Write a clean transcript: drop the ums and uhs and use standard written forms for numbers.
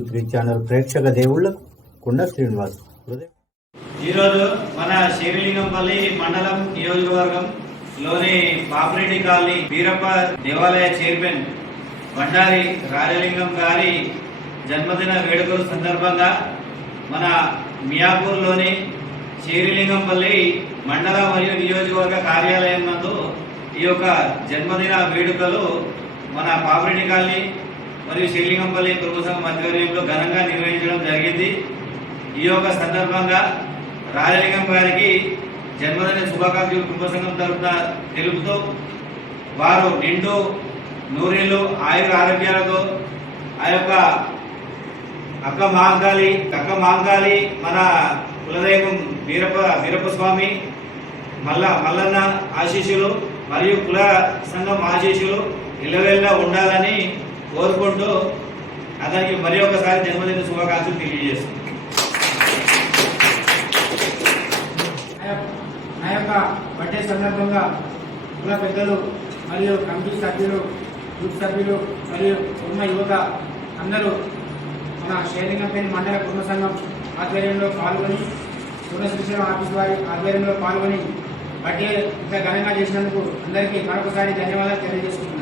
Youth channel ప్రేక్షక దేవుళ్లకు కుండ శ్రీనివాస్. ఈరోజు మన శ్రీలింగంపల్లి మండలం నియోజకవర్గంలోని పాపిరెడ్డి కాలనీ వీరప్ప దేవాలయ చైర్మన్ బండారి రాజలింగం గారి జన్మదిన వేడుకల సందర్భంగా మన మియాపూర్లోని శ్రీలింగంపల్లి మండల మరియు నియోజకవర్గ కార్యాలయం నందు ఈ యొక్క జన్మదిన వేడుకలు మన పాపిరెడ్డి కాలనీ మరియు శ్రీలింగంపల్లి కుటుంబ సంఘం ఆధ్వర్యంలో ఘనంగా నిర్వహించడం జరిగింది. ఈ యొక్క సందర్భంగా రాజలింగం గారికి జన్మదిన శుభాకాంక్షలు కుటుంబ సంఘం తరఫున తెలుపుతూ వారు నిండు నూరేళ్లు ఆయుర ఆరోగ్యాలతో ఆ యొక్క అక్క మాంకాళి మన కులదైవం వీరప్ప స్వామి మల్లన్న ఆశీస్సులు మరియు కుల సంఘం ఆశీస్సులు ఇళ్ళవేళ్ళ ఉండాలని కోరుకుంటూ అతనికి మరి ఒకసారి జన్మదిన శుభాకాంక్షలు తెలియజేస్తుంది. నా యొక్క బర్త్డే సందర్భంగా కుల పెద్దలు మరియు కమిటీ సభ్యులు యూత్ సభ్యులు మరియు కుటుంబ యువత అందరూ మన శ్రీలింగంపల్లి మండల కుటుంబ సంఘం ఆధ్వర్యంలో పాల్గొని శ్రీశైలం ఆఫీస్ వారి ఆధ్వర్యంలో పాల్గొని బర్త్డే ఇంత ఘనంగా చేసినందుకు అందరికీ మరొకసారి ధన్యవాదాలు తెలియజేసుకుంటున్నాను.